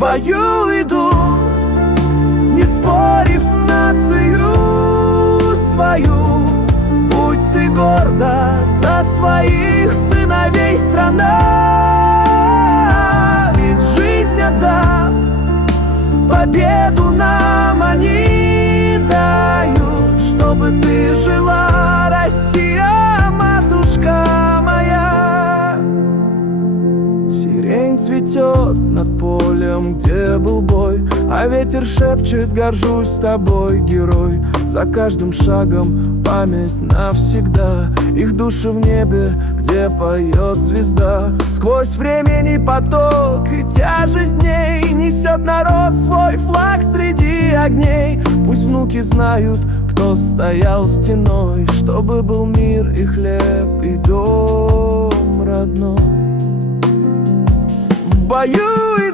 бою иду, не спорив нацию свою. Будь ты горда за своих сыновей, страна, ведь жизнь отдав, победу нам они дают. Чтобы ты жила, Россия, матушка моя. Сирень цветет над полем, где был бой, а ветер шепчет: горжусь тобой, герой. За каждым шагом память навсегда, их души в небе, где поет звезда. Сквозь времени поток и тяжесть дней несет народ свой флаг среди огней. Пусть внуки знают, кто стоял стеной, чтобы был мир и хлеб, и дом родной. В бою и